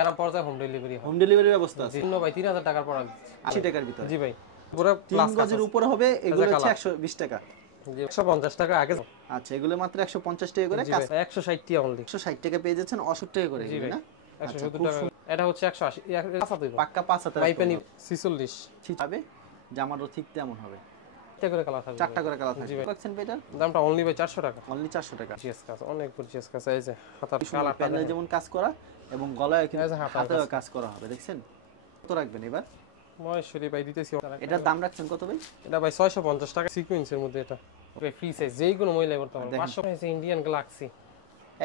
গ্রাম পর্যায়ে home delivery ব্যবস্থা আছে। ভিন্ন ভাই 3000 টাকার প্রোডাক্ট 80 টাকার ভিতরে। জি ভাই পুরো 3 গজের উপরে হবে, এগুলো হচ্ছে 120 টাকা। জি 150 টাকা আগে। আচ্ছা, এগুলো মাত্র 150 টাকা করে, কাজ 160 টাকা অনলি। 160 টাকা পেয়ে যাচ্ছেন, 68 টাকা করে এগুলো না? 170 টাকা। এটা হচ্ছে 180 পাক্কা 5000 মাইপেনি 46 ঠিক হবে। জামারও ঠিক তেমন হবে। চারটা করে কালার থাকবে। চারটা করে কালার থাকবে। পাচ্ছেন ভাই, এটার দামটা অনলি ভাই 400 টাকা। অনলি 400 টাকা। জিএস কাজ অনেক গুড জিএস কাজ। এই যে হাতার কালার প্যানেলে যেমন কাজ করা এবং গলায় কিন্তু হাতেও কাজ করা হবে, দেখছেন? কত রাখবেন এবার? মহেশ্বরী ভাই দিতেছি। এটার দাম রাখছেন কত ভাই? এটা ভাই 650 টাকা সিকোয়েন্সের মধ্যে। এটা ভাই ফ্রি সাইজ, যেই কোনো মহিলা করতে পারবে। 500 টাকা ইন্ডিয়ান গ্যালাক্সি।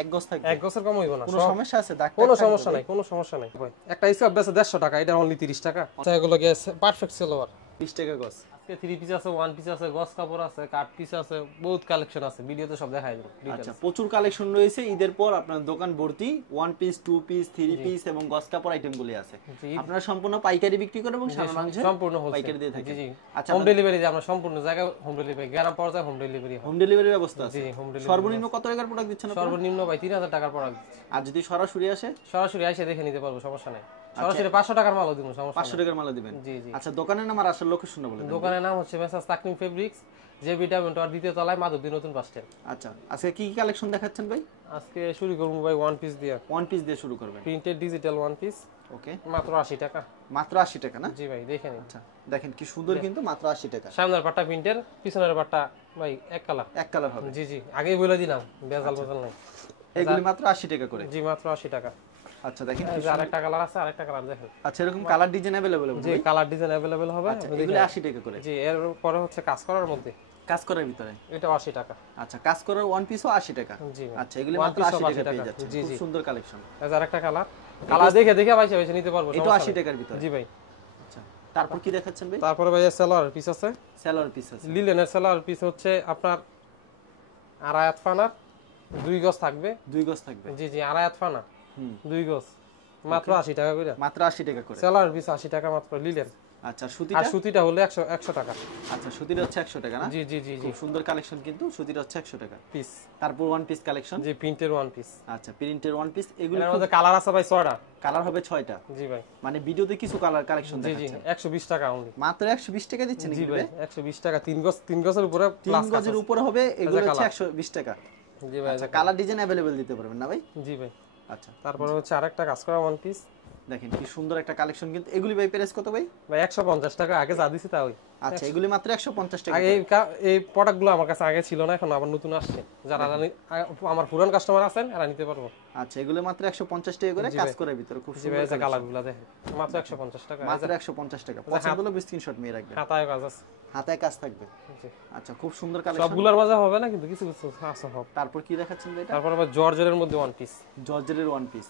এক গজ থাকবে, এক গজের কম হইব না। কোনো সমস্যা আছে? কোনো সমস্যা নাই, কোনো সমস্যা নাই ভাই। একটা স্কার্ট বেচে 150 টাকা, এটা অনলি 30 টাকা। আচ্ছা, এগুলো কি পারফেক্ট সেলোয়ার 20 টাকা গজ। আজকে 3 পিস আছে, 1 পিস আছে, গস কাপড় আছে, কাট পিস আছে, বহুত কালেকশন আছে। ভিডিওতে সব দেখাই দেব। আচ্ছা, প্রচুর কালেকশন রয়েছে ঈদের পর, আপনার দোকান ভর্তি 1 পিস 2 পিস 3 পিস এবং গস কাপড় আইটেমগুলি আছে। আপনারা সম্পূর্ণ পাইকারি বিক্রি করেন এবং সারা বাংলাদেশে সম্পূর্ণ পাইকারি দিয়ে থাকেন। আচ্ছা, হোম ডেলিভারি দিয়ে আমরা সম্পূর্ণ জায়গায় হোম ডেলিভারি, গ্রাম পর্যায়ে হোম ডেলিভারি। হোম ডেলিভারি ব্যবস্থা আছে। জি, হোম ডেলিভারি। সর্বনিম্ন কত টাকার প্রোডাক্ট দিচ্ছেন আপনারা? সর্বনিম্ন ভাই 3000 টাকার প্রোডাক্ট। আর যদি সরাসরি আসে? সরাসরি এসে দেখে নিতে পারবো, সমস্যা নাই। সরাসরি 500 টাকার মালও দিব, সমস্যা নাই। 500 টাকার মাল দিবেন? জি জি। আচ্ছা, দোকানের নাম আর আসার লোকেশনটা বলেন। দোকানের নাম হচ্ছে মেসাজ তাকনিম ফেব্রিক্স, জেবি টাউন দ্বিতীয় তলায়, মাধবদী নতুন বাস স্ট্যান্ড। আচ্ছা, আজকে কি কি কালেকশন দেখাচ্ছেন ভাই? আজকে শুরু করব ভাই 1 পিস দিয়ে। 1 পিস দিয়ে শুরু করবেন। Printed digital 1 piece. ওকে, মাত্র 80 টাকা। মাত্র 80 টাকা না? জি ভাই, দেখেন। আচ্ছা, দেখেন কি সুন্দর, কিন্তু মাত্র 80 টাকা। সামনের পাটটা প্রিন্টের, পিছনের পাটটা ভাই এক কালার। এক কালার হবে। জি জি, আগেই বলে দিলাম, বেজাল বেজাল নাই। এগুলি মাত্র 80 টাকা করে? জি, মাত্র 80 টাকা। আচ্ছা, দেখেন আরেকটা কালার আছে, আরেকটা কালার দেখেন। আচ্ছা, এরকম কালার ডিজাইন अवेलेबल হবে? জি, কালার ডিজাইন अवेलेबल হবে। এগুলি 80 টাকা করে? জি, এর পরে হচ্ছে কাজ করার মধ্যে, কাজ করার ভিতরে এটা 80 টাকা। আচ্ছা, কাজ করার 1 পিসও 80 টাকা? জি। আচ্ছা, এগুলি মাত্র 80 টাকা পেয়ে যাচ্ছে। খুব সুন্দর কালেকশন। এই যে আরেকটা কালার, কালার দেখে দেখে ভাইসা ভাইসা নিতে পারবো, এটা 80 টাকার ভিতরে? জি ভাই। আচ্ছা, তারপর কি দেখাচ্ছেন ভাই? তারপরে ভাই সালোয়ার পিস আছে। সালোয়ার পিস আছে। লিলেনের সালোয়ার পিস হচ্ছে আপনার আড়াই ফানা, 2 গজ থাকবে। 2 গজ থাকবে? জি জি, আড়াই ফানা 2 গজ, মাত্র 80 টাকা করে। মাত্র 80 টাকা করে সালোয়ার পিস 80 টাকা মাত্র লিলেন। আচ্ছা, আর সুতিটা হলো 100 টাকা। আচ্ছা, সুতিটা হচ্ছে 100 টাকা না? জি জি জি জি, খুব সুন্দর কালেকশন, কিন্তু সুতিটা হচ্ছে 100 টাকা পিস। তারপর 1 পিস কালেকশন? জি, প্রিন্টের 1 পিস। আচ্ছা, প্রিন্টের 1 পিস। এগুলো এর মধ্যে কালার আছে ভাই 6টা। কালার হবে 6টা? জি ভাই। মানে ভিডিওতে কিছু কালার কালেকশন দেখাচ্ছেন। জি জি, 120 টাকা অনলি। মাত্র 120 টাকা দিচ্ছেন? জি ভাই, 120 টাকা। 3 গজের উপরে, 3 গজের উপরে হবে, এগুলো হচ্ছে 120 টাকা। জি ভাই। আচ্ছা, কালার ডিজাইন अवेलेबल দিতে পারবেন না ভাই? জি ভাই। আচ্ছা, তারপর হচ্ছে আরেকটা কাজ করা 1 পিস, দেখেন কি সুন্দর একটা কালেকশন, কিন্তু এগুলি ভাই প্রাইস কত ভাই? ভাই 150 টাকা। আগে যা দিছি তা ওই। আচ্ছা, এগুলি মাত্র 150 টাকা। আগে এই প্রোডাক্টগুলো আমার কাছে আগে ছিল না, এখন আবার নতুন আসছে। যারা আমার পুরান কাস্টমার আছেন এরা নিতে পারবো। আচ্ছা, এগুলো মাত্র 150 টাকা করে, কাজ করার ভিতরে খুব সুন্দর। এই যে কালারগুলো দেখেন, মাত্র 150 টাকা। মাত্র 150 টাকা। পছন্দ হলে স্ক্রিনশট নিয়ে রাখবেন। হাতায় কাজ আছে। হাতায় কাজ থাকবে? জি। আচ্ছা, খুব সুন্দর কালেকশন। সবগুলোর মাঝে হবে না, কিন্তু কিছু কিছু আছে হবে। তারপর কি দেখাচ্ছেন ভাই? এটা তারপর আবার জর্জেটের মধ্যে 1 পিস। জর্জেটের 1 পিস,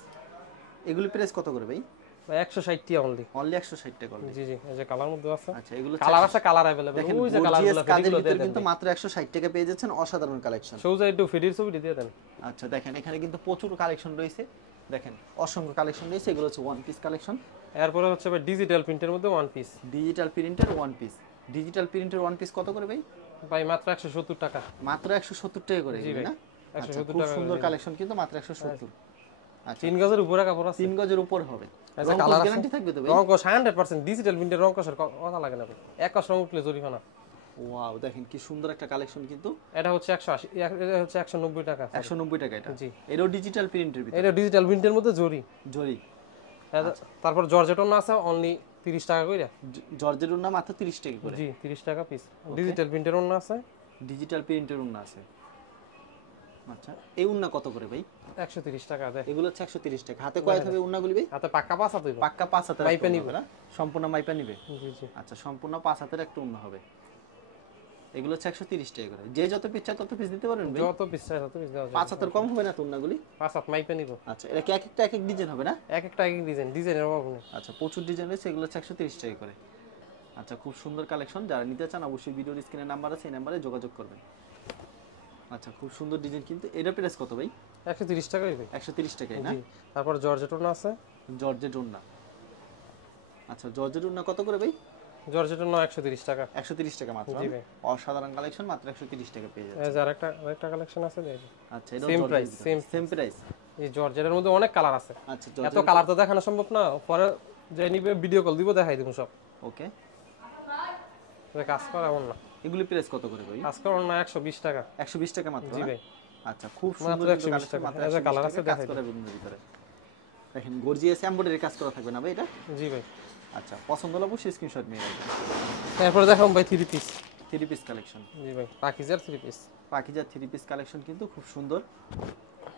এগুলি প্রাইস কত করে ভাই? ভাই 160 টাকা অনলি। অনলি 160 টাকা অনলি? জি জি, এই যে কালার মধ্যে আছে। আচ্ছা, এগুলো কালার আছে, কালার अवेलेबल। দেখেন, ওই যে কালারগুলো কাজের ভিতরে কিন্তু মাত্র 160 টাকা পেয়ে যাচ্ছেন। অসাধারণ কালেকশন। সোজা একটু ফিডির ছবি দিয়ে দেন। আচ্ছা, দেখেন এখানে কিন্তু প্রচুর কালেকশন রয়েছে, দেখেন অসংখ্য কালেকশন রয়েছে। এগুলো হচ্ছে 1 পিস কালেকশন। এরপরে হচ্ছে ভাই ডিজিটাল প্রিন্টের মধ্যে 1 পিস। ডিজিটাল প্রিন্টের 1 পিস। ডিজিটাল প্রিন্টের 1 পিস কত করে ভাই? ভাই মাত্র 170 টাকা। মাত্র 170 টাকা করে? জি ভাই, না? 170 খুব টাকা। সুন্দর কালেকশন, কিন্তু মাত্র 170। আচ্ছা, 3 গজের উপরে কাপড় আছে। 3 গজের উপর হবে। আচ্ছা, কালার গ্যারান্টি থাকবে তো ভাই? রং কস 100%। ডিজিটাল প্রিন্টের রং কসের কথা লাগে না ভাই, এক কস রং উঠলে জরিমানা। ওয়াও, দেখেন কি সুন্দর একটা কালেকশন, কিন্তু এটা হচ্ছে 180, এটা হচ্ছে 190 টাকা। 190 টাকা এটা? জি। এটাও ডিজিটাল প্রিন্টের ভিতরে? এটা ডিজিটাল প্রিন্টের মধ্যে জরি। জরি। তারপর জর্জেটন আছে অনলি 30 টাকা কইরা। জর্জের ওন্না মাত্র 30 টাকা করে? জি, 30 টাকা পিস। ডিজিটাল প্রিন্টের ওন্না আছে। ডিজিটাল প্রিন্টের ওন্না আছে। আচ্ছা, এই ওন্না কত করে ভাই? 130 টাকা দেয়। এগুলো হচ্ছে 130 টাকা। হাতে কয় হবে ওন্নাগুলি ভাই? হাতে পাক্কা 5 হাত হইব। পাক্কা 5 হাতের মাইপা নিবে না? সম্পূর্ণ মাইপা নিবে? জি জি। আচ্ছা, সম্পূর্ণ 5 হাতের একটা ওন্না হবে। এগুলো হচ্ছে 130 টাকা করে। যে যত পিস চায় তত পিস দিতে পারবেন ভাই? যত পিস চাই তত পিস দেওয়া যাবে। 5 হাতের কম হবে না তো ওন্নাগুলি? 5 হাত মাইপা নিব। আচ্ছা, এটা কি এক একটা এক এক ডিজাইন হবে না? এক একটা এক ডিজাইন, ডিজাইনের অভাব নেই। আচ্ছা, প্রচুর ডিজাইন রয়েছে। এগুলো হচ্ছে 130 টাকা করে। আচ্ছা, খুব সুন্দর কালেকশন। যারা নিতে চান অবশ্যই ভিডিওর স্ক্রিনে নাম্বার আছে, এই নাম্বারে যোগাযোগ করবেন। আচ্ছা, খুব সুন্দর ডিজাইন, কিন্তু এটা প্রাইস কত ভাই? 130 টাকাই ভাই। 130 টাকাই না? জি। তারপর জর্জেটন আছে। জর্জেট ওন্না। আচ্ছা, জর্জেট ওন্না কত করে ভাই? জর্জেটন 130 টাকা। 130 টাকা মাত্র? জি ভাই। অসাধারণ কালেকশন, মাত্র 130 টাকা পেয়ে যাচ্ছে। এই যে আরেকটা কালেকশন আছে দেখুন। আচ্ছা, এটা সেম প্রাইস, সেম প্রাইস। এই জর্জেটের মধ্যে অনেক কালার আছে। আচ্ছা এত কালার তো দেখানো সম্ভব না, পরে যে নিবে ভিডিও কল দিব দেখাই দিব সব। ওকে, কাজ করা এমন না। এগুলি প্রাইস কত করে ভাই? কাজ করা না 120 টাকা। 120 টাকা মাত্র? জি ভাই। আচ্ছা, খুব মাত্র সুন্দর 120 টাকা। মাত্র এই যে কালার আছে কাজ দেখাই করা বিভিন্ন ভিতরে। দেখেন গর্জিয়াস এমব্রয়ডারি কাজ করা থাকবে না ভাই এটা? জি ভাই। আচ্ছা, পছন্দ হলে অবশ্যই স্ক্রিনশট নিয়ে রাখবেন। তারপরে দেখাম ভাই 3 পিস। 3 piece collection. জি ভাই, পাকিজার 3 পিস। পাকিজার 3 পিস কালেকশন কিন্তু খুব সুন্দর।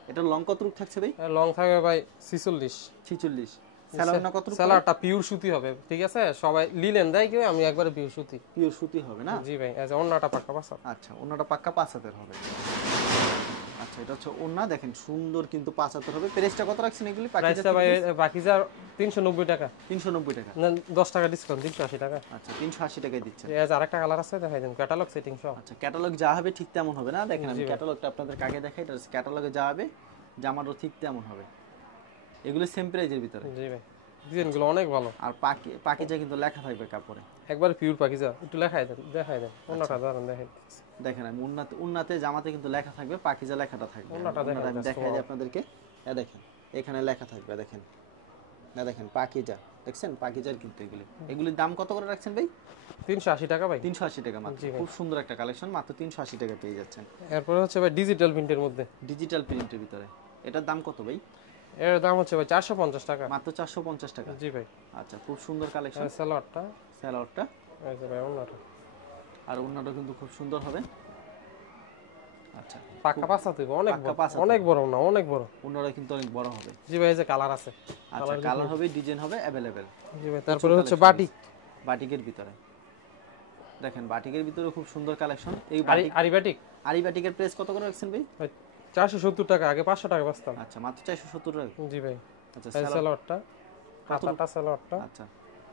এটা লং কত রূপ থাকছে ভাই? লং থাকবে ভাই 46। 46। সেলার না কত রূপ? সেলারটা পিওর সুতি হবে, ঠিক আছে? সবাই লিলেন দেয় কেউ, আমি একবারে পিওর সুতি। পিওর সুতি হবে না? জি ভাই, এই যে ওন্নাটা পাক্কা পাঁচা। আচ্ছা, ওন্নাটা পাক্কা 5 হাতের হবে। আচ্ছা, এটা হচ্ছে ওন্না, দেখেন সুন্দর কিন্তু 5 হাতের হবে। প্রাইসটা কত রাখছেন এগুলি? প্রাইসটা ভাই পাকিজার 390 টাকা। 390 টাকা। না 10 টাকা ডিসকাউন্ট 380 টাকা। আচ্ছা, 380 টাকায় দিচ্ছেন। এই যে আরেকটা কালার আছে দেখাই দেন, ক্যাটালগ সেটিং সব। আচ্ছা, ক্যাটালগ যা হবে ঠিক তেমন হবে না? দেখেন আমি ক্যাটালগটা আপনাদের আগে দেখাই, এটা ক্যাটালগে যা হবে জামারও ঠিক তেমন হবে। এগুলো সেম প্রাইজের ভিতরে। জি ভাই, ডিজাইনগুলো অনেক ভালো। আর পাকিজা কিন্তু লেখা থাকবে কাপড়ে, একবার পিওর পাকিজা। একটু লেখাই দেন, দেখাই দেন ওন্নাটা দাঁড়ান দেখাই। দেখেন আমি উন্নাতে জামাতে কিন্তু লেখা থাকবে, পাকিজা লেখাটা থাকবে। ওন্নাটা আমি দেখাই দিই আপনাদেরকে। দেখেন এখানে লেখা থাকবে, দেখেন না, দেখেন পাকিজা, দেখছেন পাকিজার কিন্তু এগুলির দাম কত করে রাখছেন ভাই? 380 টাকা ভাই। 380 টাকা মাত্র। খুব সুন্দর একটা কালেকশন, মাত্র 380 টাকা পেয়ে যাচ্ছেন। এরপরে হচ্ছে ভাই ডিজিটাল প্রিন্টের মধ্যে। ডিজিটাল প্রিন্টের ভিতরে এটার দাম কত ভাই? এর দাম হচ্ছে ভাই 450 টাকা। মাত্র 450 টাকা। জি ভাই। আচ্ছা, খুব সুন্দর কালেকশন। সালোয়ারটা, সালোয়ারটা, এই যে ভাই ওন্নাটা। আর ওন্নাটা কিন্তু খুব সুন্দর হবে। আচ্ছা, পাক্কা পাঁচা দিব, অনেক পাক্কা বড়, পাঁচা অনেক বড় না, অনেক বড়। ওন্নাটা কিন্তু অনেক বড় হবে। জি ভাই, এই যে কালার আছে। আচ্ছা, কালার হবে, ডিজাইন হবে अवेलेबल। জি ভাই, তারপরে হচ্ছে বাটিক। বাটিকের ভিতরে দেখেন, বাটিকের ভিতরে খুব সুন্দর কালেকশন। এই আরি বাটিক। আরি বাটিকের প্রাইস কত করে রাখছেন ভাই? 470 টাকা, আগে 500 টাকা বেচতাম। আচ্ছা, মাত্র 470 টাকা। জি ভাই। আচ্ছা, এই সালোয়ারটা, কাতারটা সালোয়ারটা। আচ্ছা,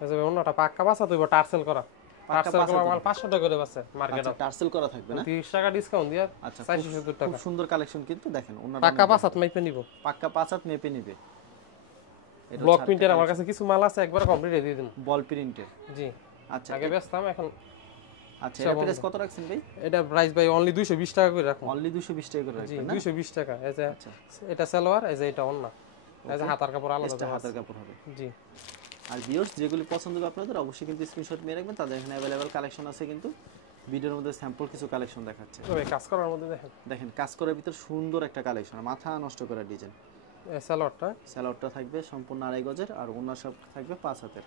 এই যে ওন্নাটা পাক্কা পাঁচা দিব, টার্সেল করা। টার্সেল করা মাল 500 টাকা করে বেচে মার্কেটে। আচ্ছা, টার্সেল করা থাকবে না? 30 টাকা ডিসকাউন্ট দিয়া। আচ্ছা, 470 টাকা। খুব সুন্দর কালেকশন কিন্তু, দেখেন ওন্নাটা পাক্কা পাঁচাত মাইপে নিব। পাক্কা 5 হাত মেপে নিবে। ব্লক প্রিন্টের আমার কাছে কিছু মাল আছে, একবার কমপ্লিট দিয়ে দিন। বল প্রিন্টের। জি। আচ্ছা, আগে বেচতাম, এখন। আচ্ছা, এর প্রাইস কত রাখছেন ভাই? এটা প্রাইস ভাই অনলি 220 টাকা করে রাখুন। অনলি 220 টাকা করে জি, রাখবেন না? 220 টাকা। এই যে আচ্ছা, এটা সালোয়ার, এই যে এটা ওন্না। এই যে হাতার কাপড় আলাদা এটা দেওয়া হাতের আছে। কাপড় হবে। জি। আর ভিউয়ার্স যেগুলি পছন্দ হবে আপনাদের অবশ্যই কিন্তু স্ক্রিনশট নিয়ে রাখবেন, তাদের এখানে अवेलेबल কালেকশন আছে কিন্তু। ভিডিওর মধ্যে স্যাম্পল কিছু কালেকশন দেখাচ্ছে। তো এই কাজ করার মধ্যে দেখেন। দেখেন কাজ করার ভিতর সুন্দর একটা কালেকশন, মাথা নষ্ট করা ডিজাইন। এই সালোয়ারটা। সালোয়ারটা থাকবে সম্পূর্ণ আড়াই গজের, আর ওনার সব থাকবে 5 হাতের।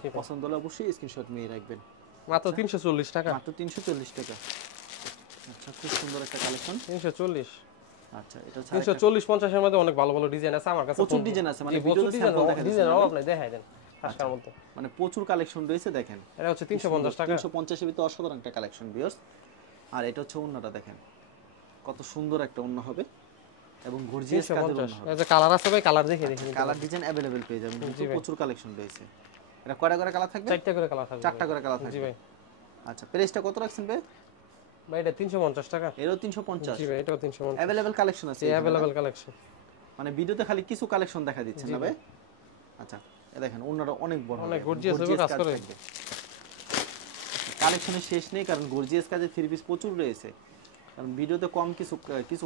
জি ভাই। পছন্দ হলে অবশ্যই স্ক্রিনশট নিয়ে রাখবেন। মাত্র 340 টাকা। মাত্র 340 টাকা। আচ্ছা, খুব সুন্দর একটা কালেকশন। 340। আচ্ছা, এটা হচ্ছে 340 50 এর মধ্যে অনেক ভালো ভালো ডিজাইন আছে আমার কাছে। প্রচুর ডিজাইন আছে, মানে প্রচুর ভিডিওতে স্যাম্পল দেখা ডিজাইন আপনি দেখাই দেন আজকের মধ্যে। মানে প্রচুর কালেকশন রয়েছে দেখেন। এটা হচ্ছে 350 টাকা। 350 এর ভিতরে অসাধারণ একটা কালেকশন ভিউয়ার্স। আর এটা হচ্ছে ওন্নাটা, দেখেন কত সুন্দর একটা ওন্না হবে এবং গর্জিয়াস কাজের ওন্না হবে। এই যে কালার আছে ভাই, কালার দেখে দেখি। কালার ডিজাইন अवेलेबल পেয়ে যাবেন, কিন্তু প্রচুর কালেকশন রয়েছে। এটা কয়টা করে কালার থাকবে? 4টা করে কালার থাকবে। 4টা করে কালার থাকবে। জি ভাই। আচ্ছা, প্রাইসটা কত রাখছেন ভাই? ভাই এটা 350 টাকা। এরও 350? জি ভাই, এটাও 350। अवेलेबल কালেকশন আছে। Available collection. মানে ভিডিওতে খালি কিছু কালেকশন দেখা দিচ্ছেন না ভাই? আচ্ছা, এই দেখেন ওন্নাটা অনেক বড়, অনেক গর্জিয়াস হবে কাজ করে। কালেকশনের শেষ নেই, কারণ গর্জিয়াস কাজে 3 পিস প্রচুর রয়েছে। কারণ ভিডিওতে কম কিছু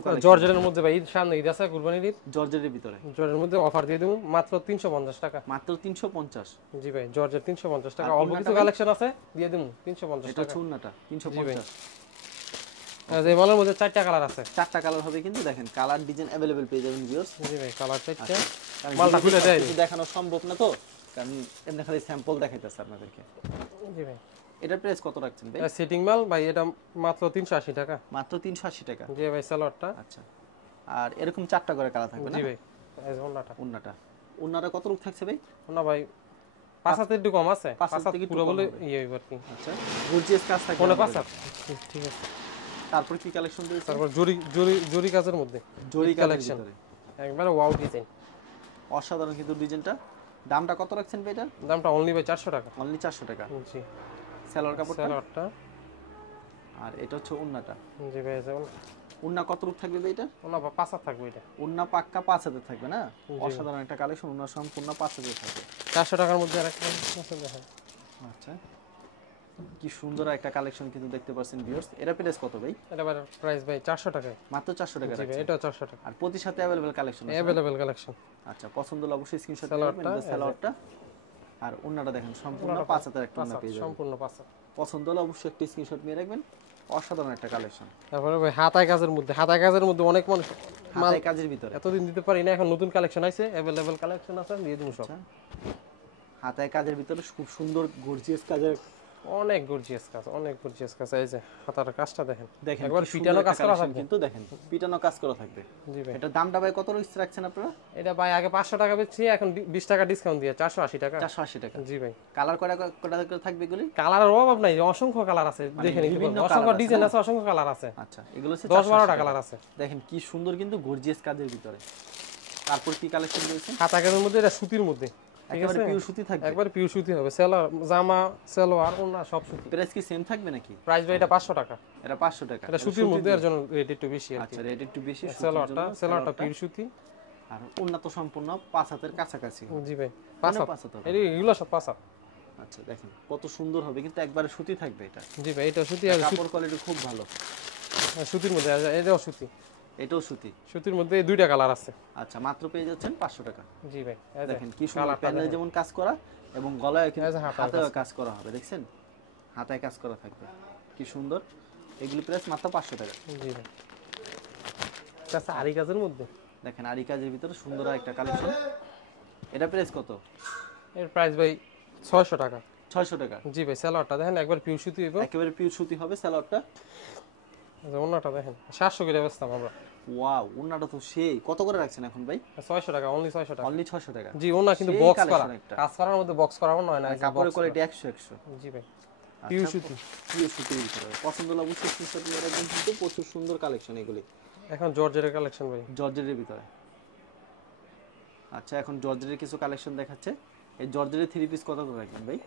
কালেকশন। জর্জেটের মধ্যে ভাই ঈদ সামনে, ঈদ আছে, কুরবানির ঈদ। জর্জেটের ভিতরে জর্জেটের মধ্যে অফার দিয়ে দেব মাত্র 350 টাকা। মাত্র 350? জি ভাই, জর্জেট 350 টাকা। অল্প কিছু কালেকশন আছে, দিয়ে দেব 350 এটা টাকা। চুন্নাটা 350। এই মালের মধ্যে 4টা কালার আছে। 4টা কালার হবে কিন্তু, দেখেন কালার ডিজাইন अवेलेबल পেয়ে যাবেন ভিউয়ার্স। জি ভাই, কালার 4টা। কারণ মালটা খুলে দেয় কিছু দেখানো সম্ভব না তো, কারণ এমনি খালি স্যাম্পল দেখাইতেছে আপনাদেরকে। জি ভাই। এটার প্রাইস কত রাখছেন ভাই? সেটিং মাল ভাই, এটা মাত্র 380 টাকা। মাত্র 380 টাকা। জি ভাই, সালোয়ারটা। আচ্ছা, আর এরকম 4টা করে কালার থাকবে না? জি ভাই। এই যে ওন্নাটা। ওন্নাটা কত রূপ থাকছে ভাই? ওন্না ভাই 5 হাতের একটু কম আছে। 5 5 হাত থেকে পুরো বলে ইয়ে হইব আর কি। আচ্ছা, গর্জিয়াস কাজ থাকবে। কোনে 5 হাত। ঠিক আছে। তারপর কি কালেকশন রয়েছে? তারপর জরি কাজের মধ্যে জরি কালেকশন। একবারে ওয়াও ডিজাইন। অসাধারণ কিন্তু ডিজাইনটা। দামটা কত রাখছেন ভাই এটা? দামটা অনলি ভাই 400 টাকা। অনলি 400 টাকা। জি। সালোয়ার কাপড়টা? সালোয়ারটা। আর এটা হচ্ছে ওন্নাটা। জি ভাই, যেমন ওন্না কত রূপ থাকবে ভাই এটা? ওন্না 5 হাত থাকবে এটা। ওন্না পাক্কা 5 হাতের থাকবে না? অসাধারণ একটা কালেকশন, ওন্না সম্পূর্ণ 5 হাতের থাকবে। 400 টাকার মধ্যে আরেকটা আছে দেখেন। আচ্ছা, কি সুন্দর একটা কালেকশন কিন্তু দেখতে পাচ্ছেন ভিউয়ার্স। এটা প্রাইস কত ভাই? এটা প্রাইস ভাই 400 টাকায়। মাত্র 400 টাকা জি ভাই রাখছেন। এটাও 400 টাকা। আর প্রতি সাথে अवेलेबल কালেকশন আছে। Available collection. আচ্ছা, পছন্দ হলে অবশ্যই স্ক্রিনশট সালোয়ারটা, নেবেন। সালোয়ারটা আর ওন্নাটা দেখেন সম্পূর্ণ পাঁচ হাতের একটা ওন্না পেয়ে যাবেন। সম্পূর্ণ পাঁচ। পছন্দ হলে অবশ্যই একটা স্ক্রিনশট নিয়ে রাখবেন। অসাধারণ একটা কালেকশন। তারপরে ভাই হাতায় কাজের মধ্যে অনেক মানুষ হাতে কাজের ভিতরে এতদিন দিতে পারি না, এখন নতুন কালেকশন আইছে, अवेलेबल কালেকশন আছে, দিয়ে দিমু সব। আচ্ছা, হাতে কাজের ভিতরে খুব সুন্দর গর্জিয়াস কাজের, অনেক গর্জিয়াস কাজ, অনেক গর্জিয়াস কাজ। এই যে হাতার কাজটা দেখেন, দেখেন একবার কি সুন্দর পিটানো একটা কাজ করা কালেকশন থাকবে। কিন্তু দেখেন পিটানো কাজ করা থাকবে। জি ভাই এটা দামটা ভাই কত রাখছেন আপনারা? এটা ভাই আগে 500 টাকা বেচছি, এখন 20 টাকা ডিসকাউন্ট দিয়ে 480 টাকা। 480 টাকা। জি ভাই কালার কয়টা কয়টা করে থাকবে এগুলি? কালারের অভাব নাই, অসংখ্য কালার আছে, দেখে নিতে বিভিন্ন পারবেন। colour অসংখ্য আছে ডিজাইন না? আছে, অসংখ্য কালার আছে। আচ্ছা, এগুলো হচ্ছে 10-12টা কালার আছে। দেখেন কি সুন্দর কিন্তু গর্জিয়াস কাজের ভিতরে। তারপর কি কালেকশন রয়েছে? হাতা কাজের মধ্যে এটা সুতির মধ্যে, ঠিক একেবারে আছে? পিওর সুতি থাকবে। একবার পিওর সুতি হবে, সেলার জামা সালোয়ার ওন্না সব সুতি। প্রাইস কি সেম থাকবে নাকি? প্রাইস ভাই এটা 500 টাকা। এটা 500 টাকা। এটা সুতির মধ্যে, এর জন্য রেট একটু বেশি আর কি। আচ্ছা, রেট একটু বেশি। সেলারটা পিওর সুতি আর উন্নত সম্পূর্ণ 5 হাতের কাছাকাছি। জি ভাই পাঁচ 5 হাত হবে। এগুলো সব 5 হাত। আচ্ছা, দেখেন কত সুন্দর হবে কিন্তু একবারে সুতি থাকবে এটা। জি ভাই এটা সুতি, আর কাপড় কোয়ালিটি খুব ভালো। সুতির মধ্যে এটাও সুতি। এটাও সুতি। সুতির মধ্যে দুইটা কালার আছে। আচ্ছা, মাত্র পেয়ে যাচ্ছেন 500 টাকা। জি ভাই এই যে দেখেন কি সুন্দর কালারটা প্যানেলে দেখেন। যেমন কাজ করা এবং গলায় কিন্তু এই যে হাতায় হাতেও কাজ করা হবে, দেখছেন? হাতায় কাজ করা থাকবে, কি সুন্দর। এগুলি প্রাইস মাত্র 500 টাকা। জি ভাই আচ্ছা, আরি কাজের মধ্যে দেখেন আরি কাজের ভিতরে সুন্দর একটা কালেকশন। এটা প্রাইস কত? এর প্রাইস ভাই 600 টাকা। 600 টাকা। জি ভাই সালোয়ারটা দেখেন একবার পিওর সুতি হইব, একেবারে পিওর সুতি হবে সালোয়ারটা। ওন্নাটা দেখেন 700 করে বেচতাম আমরা। ওয়াও, ওন্নাটা তো সেই। কত করে রাখছেন এখন ভাই? 600 টাকা, অনলি 600 টাকা। অনলি 600 টাকা। জি ওন্না কিন্তু সেই বক্স করা, collection একটা। কাজ করার মধ্যে বক্স করা নয় না, কাপড়ের কোয়ালিটি 100 জি ভাই আচ্ছা, পিওর সুতি। পিওর সুতির ভিতরে পছন্দ হলে অবশ্যই স্ক্রিনশট নিয়ে রাখবেন কিন্তু প্রচুর সুন্দর কালেকশন এগুলি। এখন জর্জেটের কালেকশন ভাই। জর্জেটের ভিতরে। আচ্ছা, এখন জর্জেটের কিছু কালেকশন দেখাচ্ছে। এই জর্জেটের 3 পিস কত করে রাখবেন ভাই?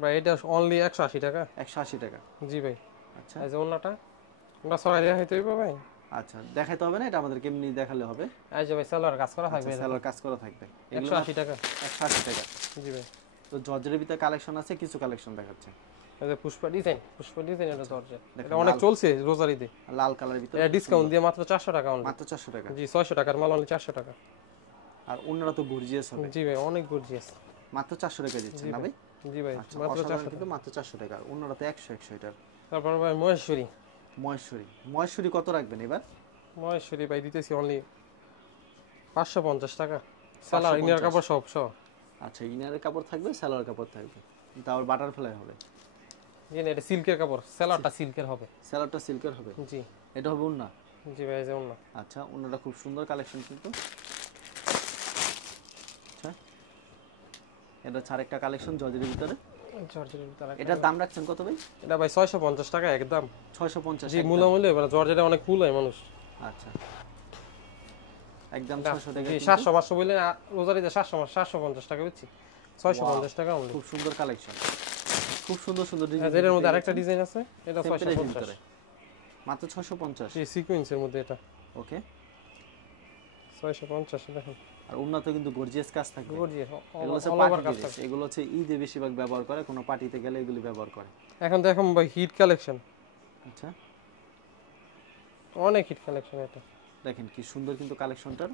ভাই এটা অনলি 180 টাকা। 180 টাকা। জি ভাই আচ্ছা এই যে ওন্নাটা ওন্না সরাই দেওয়া হইতে হইব ভাই। আচ্ছা, দেখাইতে হবে না, এটা আমাদেরকে এমনি দেখালে হবে। এই যে ভাই সালোয়ার কাজ করা থাকবে, সেলার কাজ করা থাকবে। এগুলো 180 টাকা। 180 টাকা। জি ভাই তো জর্জেটের ভিতরে কালেকশন আছে, কিছু কালেকশন দেখাচ্ছে। এই যে পুষ্পা ডিজাইন এটা জর্জেট, দেখেন, এটা অনেক লাল। চলছে রোজারিতে। লাল কালারের ভিতরে এটা ডিসকাউন্ট দিয়ে মাত্র 400 টাকা অনলি। মাত্র 400 টাকা। জি 600 টাকার মাল অনলি 400 টাকা। আর অন্যরা তো গর্জিয়াস হবে। জি ভাই অনেক গর্জিয়াস। মাত্র 400 টাকা দিচ্ছেন না ভাই? জি ভাই আচ্ছা, মাত্র অসাধারণ 400 কিন্তু মাত্র 400 টাকা। অন্যরা তো 100 এটা। তারপর ভাই মহেশ্বরী মহেশ্বরী কত রাখবেন এবার? ভাই দিতেছি অনলি 550 টাকা। সালোয়ার ইনার কাপড় সব সব। আচ্ছা, ইনারের কাপড় থাকবে, সালোয়ার কাপড় থাকবে, তারপর বাটারফ্লাই হবে। জি না এটা সিল্কের কাপড়, সালোয়ারটা সিল্কের হবে। সালোয়ারটা সিল্কের হবে। জি এটা হবে ওন্না। জি ভাই এই যে ওন্না। আচ্ছা, ওন্নাটা খুব সুন্দর কালেকশন কিন্তু। আচ্ছা, এটা ছাড় একটা কালেকশন জর্জেটের ভিতরে। জর্জেটের ভিতরে এটার দাম রাখছেন কত ভাই? এটা ভাই 650 টাকা একদম। 650। জি মূল্য এবার জর্জেটে অনেক ফুল হয় মানুষ। আচ্ছা, একদম 600 টাকা। জি 700 বললে রোজারিতে 750 টাকা বেচছি, 650 টাকা অনলি। খুব সুন্দর কালেকশন, খুব সুন্দর সুন্দর ডিজাইন। এর মধ্যে আরেকটা ডিজাইন আছে, এটা 650 মাত্র 650। জি সিকোয়েন্সের মধ্যে এটা। ওকে, 650 দেখেন। আর উন্নত কিন্তু গর্জিয়াস কাজ থাকবে। গর্জিয়াস এগুলো হচ্ছে অল ওভার কাজ পার্টি থাকে। ড্রেস। এগুলো হচ্ছে ঈদে বেশিরভাগ ব্যবহার করে, কোনো পার্টিতে গেলে এগুলি ব্যবহার করে। এখন দেখুন ভাই হিট কালেকশন, আচ্ছা, অনেক হিট কালেকশন এটা। দেখেন কি সুন্দর কিন্তু কালেকশনটার।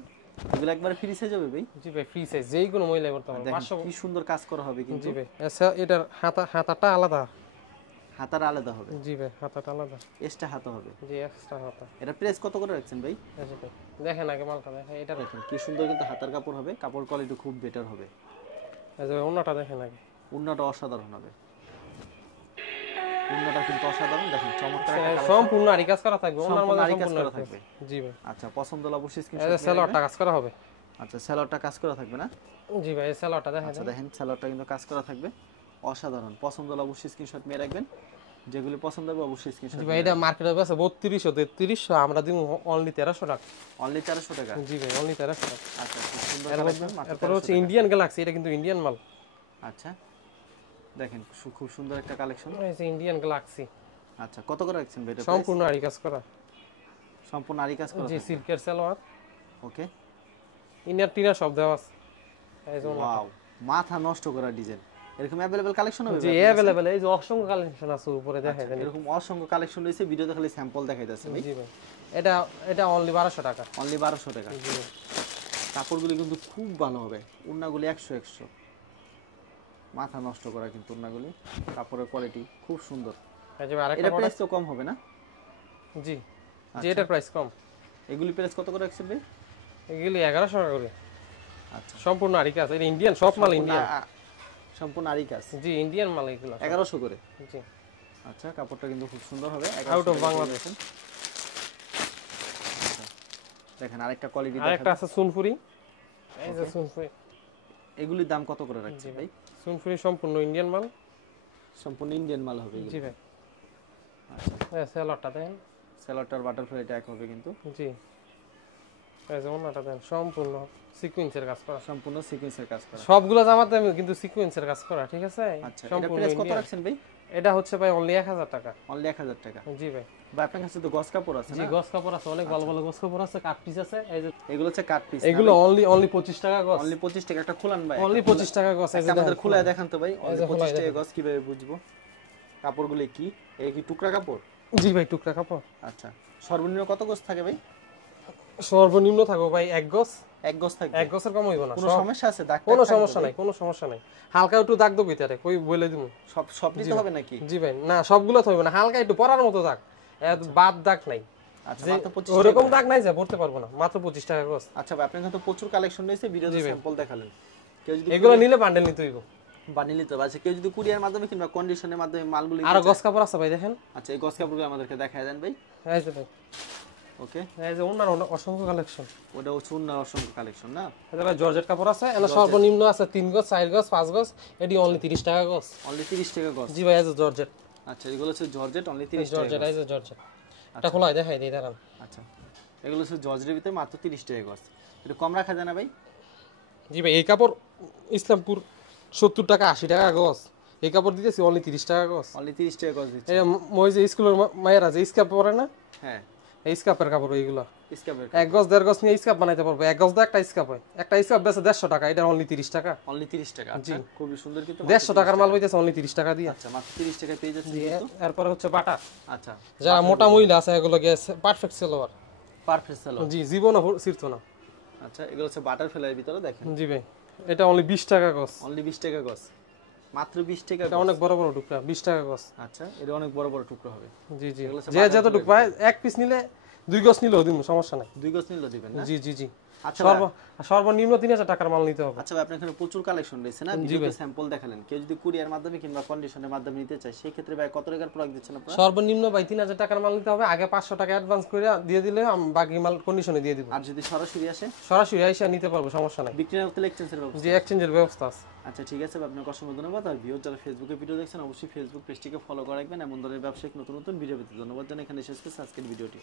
এগুলো একবারে ফ্রি সাইজ হবে ভাই? জি ভাই ফ্রি সাইজ, যেই কোনো মহিলা করতে পারবে। দেখেন 500। কি সুন্দর কাজ করা হবে কিন্তু। জি ভাই এটার হাতাটা আলাদা। হাতার আলাদা হবে। জি ভাই হাতাটা আলাদা। এক্সট্রা হাতা হবে। জি এক্সট্রা হাতা। এটা প্রাইস কত করে রাখছেন ভাই? এই যে ভাই দেখেন আগে মালটা দেখেন, এটা দেখেন কি সুন্দর কিন্তু হাতার কাপড় হবে, কাপড় কোয়ালিটি খুব বেটার হবে। এই যে ওন্নাটা দেখেন আগে, উন্নাটা অসাধারণ হবে। উন্নাটা কিন্তু অসাধারণ, দেখেন চমৎকার একটা কালেকশন। সম্পূর্ণ আরি কাজ করা থাকবে, ওন্নার সম্পূর্ণ মধ্যে আরি কাজ সম্পূর্ণ করা থাকবে। জি ভাই আচ্ছা, পছন্দ হলে অবশ্যই এই স্ক্রিনশট যে নিয়ে সালোয়ারটা রাখবেন। কাজ করা হবে। আচ্ছা, সালোয়ারটা কাজ করা থাকবে না? জি ভাই এই সালোয়ারটা দেখেন। আচ্ছা, দেখেন সালোয়ারটা কিন্তু কাজ করা থাকবে, অসাধারণ। পছন্দ হলে অবশ্যই স্ক্রিনশট নিয়ে রাখবেন, যেগুলি পছন্দ হবে অবশ্যই স্ক্রিনশট। জি ভাই এটা মার্কেটে আছে 3200 3300, আমরা দিমু অনলি 1300 টাকা। অনলি 400 টাকা। জি ভাই অনলি 1300 টাকা। আচ্ছা, খুব সুন্দর কালেকশন, মাত্র এরপর 1300 হচ্ছে টাকা। ইন্ডিয়ান গ্যালাক্সি, এটা কিন্তু ইন্ডিয়ান মাল। আচ্ছা, দেখেন খুব সুন্দর একটা কালেকশন। এই যে ইন্ডিয়ান গ্যালাক্সি আচ্ছা, কত করে রাখছেন ভাই এটা? সম্পূর্ণ আরি কাজ করা। সম্পূর্ণ আরি কাজ করা জি থাকবে। সিল্কের সালোয়ার, ওকে, ইনার টিনার সব দেওয়া আছে। এই যে ওয়াও, মাথা নষ্ট করা ডিজাইন। এরকম अवेलेबल কালেকশন হবে জি अवेलेबल এই যে অসংখ্য কালেকশন আছে উপরে দেখাই দেন এরকম অসংখ্য কালেকশন রয়েছে ভিডিওতে খালি স্যাম্পল দেখাইতাছে ভাই জি ভাই এটা এটা অনলি 1200 টাকা অনলি 1200 টাকা জি কাপড়গুলি কিন্তু খুব ভালো হবে উন্নাগুলি 100 মাথা নষ্ট করা কিন্তু উন্নাগুলি কাপড়ের কোয়ালিটি খুব সুন্দর এই যে আরেকটা এটা মডেল প্রাইস তো কম হবে না জি জি এটার প্রাইস কম এগুলি প্রাইস কত করে রাখছেন ভাই এগুলি 1100 টাকা করে আচ্ছা সম্পূর্ণ আরি কাজ এটা ইন্ডিয়ান সব মাল ইন্ডিয়ান সম্পূর্ণ আরি কাজ জি ইন্ডিয়ান মাল এগুলো 1100 করে জি আচ্ছা কাপড়টা কিন্তু খুব সুন্দর হবে আউট অফ বাংলাদেশ দেখেন আরেকটা কোয়ালিটি আরেকটা আছে সুনফুরি এই যে সুনফুরি এগুলির দাম কত করে রাখছেন ভাই সুনফুরি সম্পূর্ণ ইন্ডিয়ান মাল সম্পূর্ণ ইন্ডিয়ান মাল হবে জি ভাই আচ্ছা এই সেলরটা দেন সেলরটার বাটারফ্লাইটা এক হবে কিন্তু জি এই যে ওনাটা দেন সম্পূর্ণ সিকোয়েন্সের কাজ করা সম্পূর্ণ সিকোয়েন্সের কাজ করা সবগুলো জামাতে কিন্তু সিকোয়েন্সের কাজ করা ঠিক আছে আচ্ছা এটা সম্পূর্ণ প্রাইস কত ইন্ডিয়ান রাখছেন ভাই এটা হচ্ছে ভাই অনলি 1000 টাকা অনলি 1000 টাকা জি ভাই ভাই আপনার কাছে তো গস কাপড় আছে জি না গস কাপড় আছে অনেক ভালো ভালো গস কাপড় আছে কাট পিস আছে এই যে এগুলো হচ্ছে কাট পিস এগুলো অনলি 25 টাকা গস অনলি 25 টাকা একটা খুলান ভাই অনলি 25 টাকা গস এই যে আমাদের খুলে দেখান তো ভাই এই যে 25 টাকা গস কিভাবে বুঝবো কাপড়গুলো কি এই কি টুকরা কাপড় জি ভাই টুকরা কাপড় আচ্ছা সর্বনিম্ন কত গস থাকে ভাই সর্বনিম্ন থাকো ভাই এক গস এক গস থাকে এক গসের কম হইব না কোনো সমস্যা আছে দাগ কোনো সমস্যা নাই কোনো সমস্যা নাই হালকা একটু দাগ দেবো ভিতরে কই বলে দিমু সব সব দিতে হবে নাকি জি ভাই না সবগুলো তো হইব না হালকা একটু পরার মতো দাগ এত বাদ দাগ নাই আচ্ছা যে মাত্র 25 ওরকম দাগ নাই যে পড়তে পারবো না মাত্র 25 টাকা গস আচ্ছা ভাই আপনার কাছে প্রচুর কালেকশন রয়েছে ভিডিওতে স্যাম্পল দেখালেন কেউ যদি এগুলো নিলে বান্ডেল নিতে হইব বানিয়ে নিতে হবে আচ্ছা কেউ যদি কুরিয়ার মাধ্যমে কিংবা কন্ডিশনের মাধ্যমে মালগুলো আর গস কাপড় আছে ভাই দেখেন আচ্ছা এই গস কাপড়গুলো আমাদেরকে দেখায় দেন ভাই এই যে ভাই ওকে এই যে ওনার অসংখ্য কালেকশন ওটা হচ্ছে উন্নার অসংখ্য কালেকশন না এটা ভাই জর্জেট কাপড় আছে এলা সর্বনিম্ন আছে 3 গজ 4 গজ 5 গজ এটি অনলি 30 টাকা গজ অনলি 30 টাকা গস জি ভাই এই যে জর্জেট আচ্ছা এগুলো হচ্ছে জর্জেট অনলি 30 টাকা জর্জেট এই যে জর্জেট এটা খোলা দেখাই দেই দাঁড়ান আচ্ছা এগুলো হচ্ছে জর্জেটের ভিতরে মাত্র 30 টাকা গস এটা কম রাখা যায় না ভাই জি ভাই এই কাপড় ইসলামপুর 70 টাকা 80 টাকা গজ এই কাপড় দিতেছি অনলি 30 টাকা গজ অনলি 30 টাকা গস দিচ্ছে এই মই যে স্কুলের মায়েরা যে স্কার্ফ পরে না হ্যাঁ এই স্কার্ফের কাপড় এইগুলো স্কার্ফের এক গজ দেড় গজ নিয়ে স্কার্ফ বানাইতে পারবো এক গজ দিয়ে একটা স্কার্ফ হয় একটা স্কার্ফ বেচে 150 টাকা এটা অনলি 30 টাকা অনলি 30 টাকা আচ্ছা খুবই সুন্দর কিন্তু 150 টাকার মাল হইতেছে অনলি 30 টাকা দিয়ে আচ্ছা মাত্র 30 টাকা পেয়ে যাচ্ছে এরপরে হচ্ছে বাটা আচ্ছা যারা মোটা মহিলা আছে এগুলো গেছে পারফেক্ট সেলোয়ার পারফেক্ট সেলো জি জীবনও ছিড়তো না আচ্ছা এগুলো হচ্ছে বাটারফ্লাইয়ের ভিতরে দেখেন জি ভাই এটা অনলি 20 টাকা গজ অনলি 20 টাকা গস মাত্র 20 টাকা এটা অনেক বড় বড় টুকরা 20 টাকা গজ আচ্ছা এটা অনেক বড় বড় টুকরো হবে জি জি যে যতটুকু পায় এক পিস নিলে 2 গজ নিলেও দিন সমস্যা নাই 2 গজ নিলে দিবেন না জি জি জি আচ্ছা সর্বনিম্ন 3000 টাকার মাল নিতে হবে আচ্ছা ভাই আপনার এখানে প্রচুর কালেকশন রয়েছে না ভিডিওতে স্যাম্পল দেখালেন কেউ যদি কুরিয়ার মাধ্যমে কিংবা কন্ডিশনের মাধ্যমে নিতে চায় সেই ক্ষেত্রে ভাই কত টাকার প্রোডাক্ট দিচ্ছেন আপনারা সর্বনিম্ন ভাই 3000 টাকার মাল নিতে হবে আগে 500 টাকা অ্যাডভান্স করে দিয়ে দিলে আমি বাকি মাল কন্ডিশনে দিয়ে দিব আর যদি সরাসরি আসে সরাসরি আইসা নিতে পারবো সমস্যা নাই বিক্রি না হলে এক্সচেঞ্জের ব্যবস্থা জি এক্সচেঞ্জের ব্যবস্থা আছে আচ্ছা ঠিক আছে আপনার অসংখ্য ধন্যবাদ আর ভিউয়ার যারা ফেসবুকে ভিডিও দেখছেন অবশ্যই ফেসবুক পেজটিকে ফলো করে রাখবেন এমন ধরনের ব্যবসায়িক নতুন নতুন ভিডিও পেতে ধন্যবাদ জানাই এখানে শেষ করছি আজকের ভিডিওটি